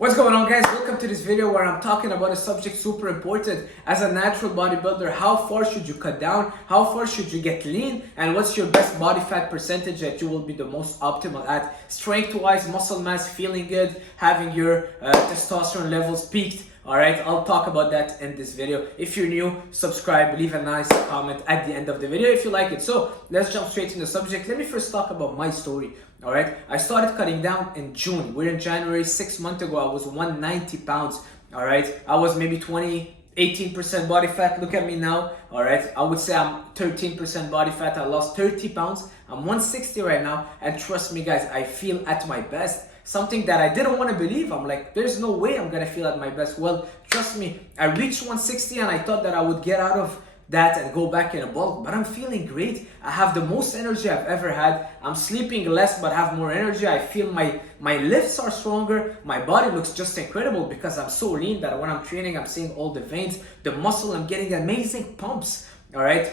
What's going on, guys? Welcome to this video where I'm talking about a subject super important. As a natural bodybuilder, how far should you cut down? How far should you get lean? And what's your best body fat percentage that you will be the most optimal at? Strength-wise, muscle mass, feeling good, having your testosterone levels peaked. Alright, I'll talk about that in this video. If you're new, subscribe, leave a nice comment at the end of the video if you like it. So let's jump straight into the subject. Let me first talk about my story. Alright, I started cutting down in June. We're in January. 6 months ago, I was 190 pounds. Alright, I was maybe 18% body fat. Look at me now. Alright, I would say I'm 13% body fat. I lost 30 pounds. I'm 160 right now. And trust me, guys, I feel at my best. Something that I didn't want to believe. I'm like, there's no way I'm gonna feel at my best. Well, trust me, I reached 160 and I thought that I would get out of that and go back in a bulk, but I'm feeling great. I have the most energy I've ever had. I'm sleeping less but have more energy. I feel my lifts are stronger. My body looks just incredible because I'm so lean that when I'm training, I'm seeing all the veins, the muscle. I'm getting amazing pumps. All right.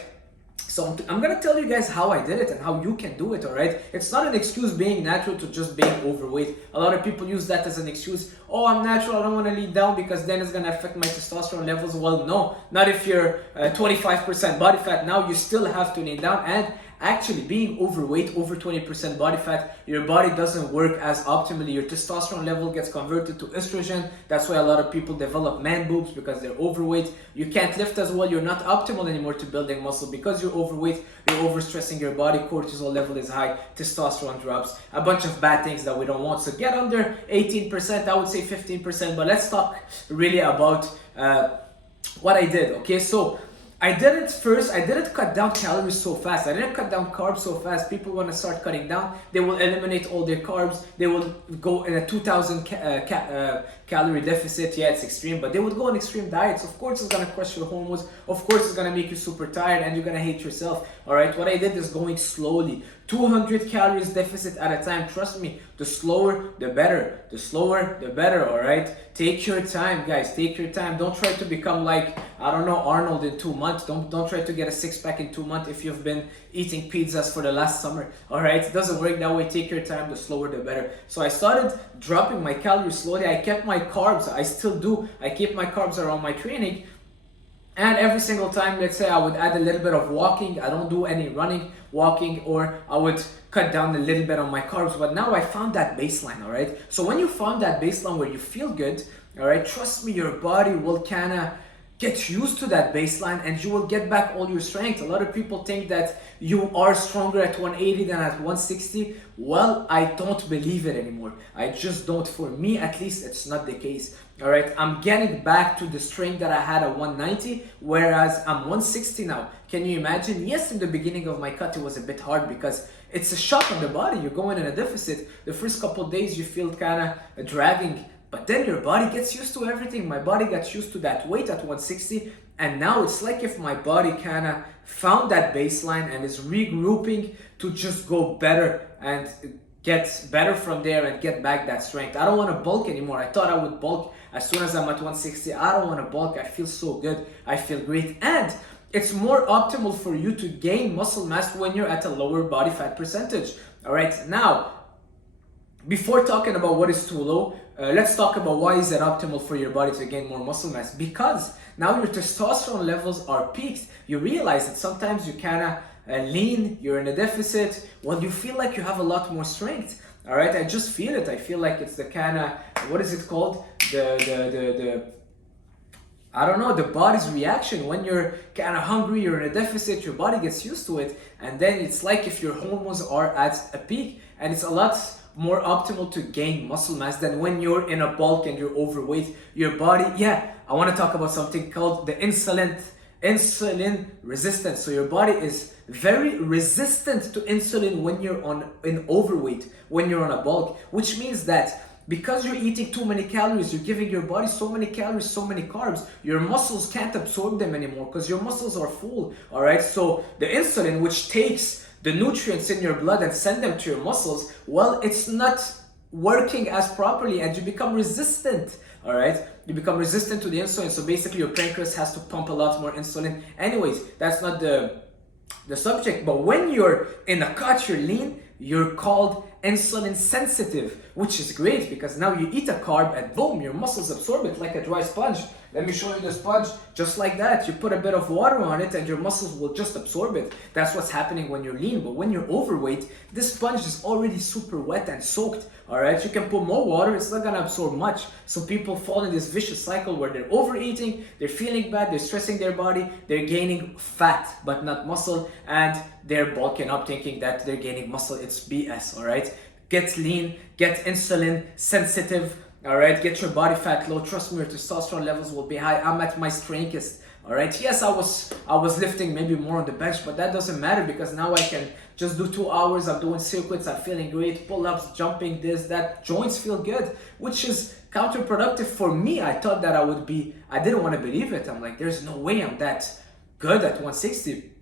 So I'm gonna tell you guys how I did it and how you can do it, alright? It's not an excuse being natural to just being overweight. A lot of people use that as an excuse. Oh, I'm natural, I don't want to lean down because then it's gonna affect my testosterone levels. Well, no, not if you're 25% body fat. Now you still have to lean down, and actually being overweight, over 20% body fat, your body doesn't work as optimally. Your testosterone level gets converted to estrogen. That's why a lot of people develop man boobs, because they're overweight. You can't lift as well. You're not optimal anymore to building muscle because you're overweight. You're overstressing your body. Cortisol level is high. Testosterone drops. A bunch of bad things that we don't want. So get under 18%. I would say 15%. But let's talk really about what I did. Okay, so I didn't cut down calories so fast. I didn't cut down carbs so fast. People want to start cutting down, they will eliminate all their carbs. They will go in a 2,000 calorie deficit. Yeah, it's extreme, but they would go on extreme diets. Of course, it's gonna crush your hormones. Of course, it's gonna make you super tired and you're gonna hate yourself. All right, what I did is going slowly. 200 calories deficit at a time. Trust me, the slower the better. The slower the better. All right, take your time, guys. Take your time. Don't try to become like, I don't know, Arnold in 2 months. Don't try to get a six-pack in 2 months if you've been eating pizzas for the last summer. All right, it doesn't work that way. Take your time. The slower the better. So I started dropping my calories slowly. I kept my carbs. I still do. I keep my carbs around my training. And every single time, let's say I would add a little bit of walking. I don't do any running, walking, or I would cut down a little bit on my carbs. But now I found that baseline, all right? So when you found that baseline where you feel good, all right, trust me, your body will kind of get used to that baseline and you will get back all your strength. A lot of people think that you are stronger at 180 than at 160. Well, I don't believe it anymore. I just don't. For me, at least, it's not the case. All right, I'm getting back to the strength that I had at 190, whereas I'm 160 now. Can you imagine? Yes, in the beginning of my cut, it was a bit hard because it's a shock on the body. You're going in a deficit. The first couple of days, you feel kind of dragging. But then your body gets used to everything. My body got used to that weight at 160. And now it's like if my body kind of found that baseline and is regrouping to just go better and get better from there and get back that strength. I don't want to bulk anymore. I thought I would bulk as soon as I'm at 160. I don't want to bulk. I feel so good. I feel great. And it's more optimal for you to gain muscle mass when you're at a lower body fat percentage. All right. Now, before talking about what is too low, let's talk about why is it optimal for your body to gain more muscle mass. Because now your testosterone levels are peaked. You realize that sometimes you kind of lean, you're in a deficit. Well, you feel like you have a lot more strength. All right, I just feel it. I feel like it's the kind of, what is it called? I don't know, the body's reaction. When you're kind of hungry, you're in a deficit, your body gets used to it. And then it's like if your hormones are at a peak, and it's a lot more optimal to gain muscle mass than when you're in a bulk and you're overweight. Your body, yeah, I want to talk about something called the insulin resistance. So your body is very resistant to insulin when you're in overweight, when you're on a bulk, which means that because you're eating too many calories, you're giving your body so many calories, so many carbs, your muscles can't absorb them anymore because your muscles are full. All right, so the insulin, which takes the nutrients in your blood and send them to your muscles, well, it's not working as properly and you become resistant. All right, you become resistant to the insulin. So basically your pancreas has to pump a lot more insulin. Anyways, that's not the subject. But when you're in a cut, you're lean, you're called insulin sensitive, which is great because now you eat a carb and boom, your muscles absorb it like a dry sponge. Let me show you the sponge. Just like that, you put a bit of water on it and your muscles will just absorb it. That's what's happening when you're lean. But when you're overweight, this sponge is already super wet and soaked. All right, you can put more water, it's not gonna absorb much. So people fall in this vicious cycle where they're overeating, they're feeling bad, they're stressing their body, they're gaining fat but not muscle, and they're bulking up thinking that they're gaining muscle. It's BS. All right, get lean, get insulin sensitive. All right, get your body fat low. Trust me, your testosterone levels will be high. I'm at my strongest. All right, yes, I was lifting maybe more on the bench, but that doesn't matter because now I can just do 2 hours. I'm doing circuits, I'm feeling great, pull-ups, jumping, this, that. Joints feel good, which is counterproductive for me. I thought that I didn't want to believe it. I'm like, there's no way I'm that good at 160.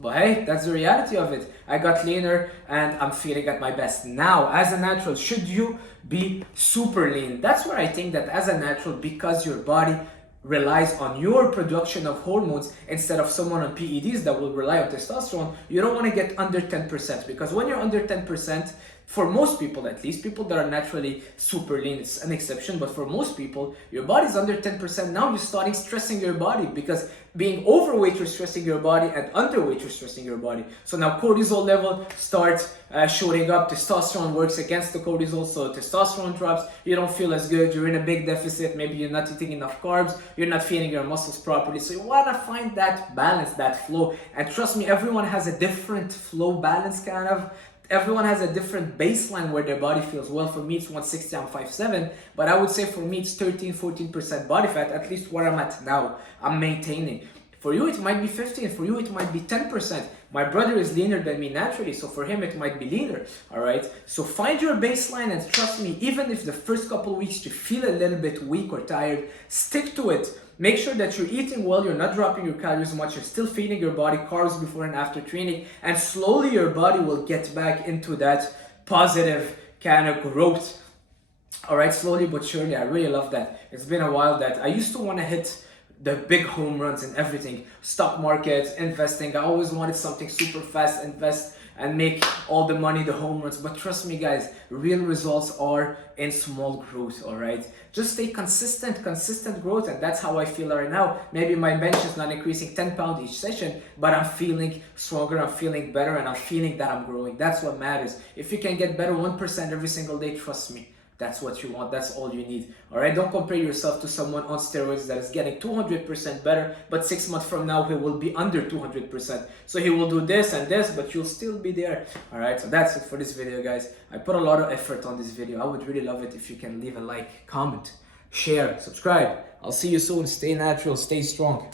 But hey, that's the reality of it. I got leaner and I'm feeling at my best. Now, as a natural, should you be super lean? That's where I think that as a natural, because your body relies on your production of hormones instead of someone on PEDs that will rely on testosterone, you don't want to get under 10%, because when you're under 10%, for most people, at least people that are naturally super lean, it's an exception, but for most people, your body's under 10%. Now you're starting stressing your body, because being overweight, you're stressing your body, and underweight, you're stressing your body. So now cortisol level starts shooting up. Testosterone works against the cortisol, so testosterone drops. You don't feel as good. You're in a big deficit. Maybe you're not eating enough carbs. You're not feeding your muscles properly. So you want to find that balance, that flow. And trust me, everyone has a different flow balance kind of. Everyone has a different baseline where their body feels. Well, for me, it's 160, I'm 5'7", but I would say for me, it's 13-14% body fat, at least where I'm at now. I'm maintaining. For you, it might be 15. For you, it might be 10%. My brother is leaner than me naturally, so for him, it might be leaner, all right? So find your baseline, and trust me, even if the first couple of weeks you feel a little bit weak or tired, stick to it. Make sure that you're eating well, you're not dropping your calories much, you're still feeding your body carbs before and after training, and slowly your body will get back into that positive kind of growth. All right, slowly but surely. I really love that. It's been a while that I used to want to hit the big home runs and everything. Stock market, investing. I always wanted something super fast, invest and make all the money, the home runs. But trust me, guys, real results are in small growth, all right? Just stay consistent growth, and that's how I feel right now. Maybe my bench is not increasing 10 pounds each session, but I'm feeling stronger, I'm feeling better, and I'm feeling that I'm growing. That's what matters. If you can get better 1% every single day, trust me, that's what you want. That's all you need. All right. Don't compare yourself to someone on steroids that is getting 200% better, but 6 months from now he will be under 200%. So he will do this and this, but you'll still be there. All right. So that's it for this video, guys. I put a lot of effort on this video. I would really love it if you can leave a like, comment, share, subscribe. I'll see you soon. Stay natural. Stay strong.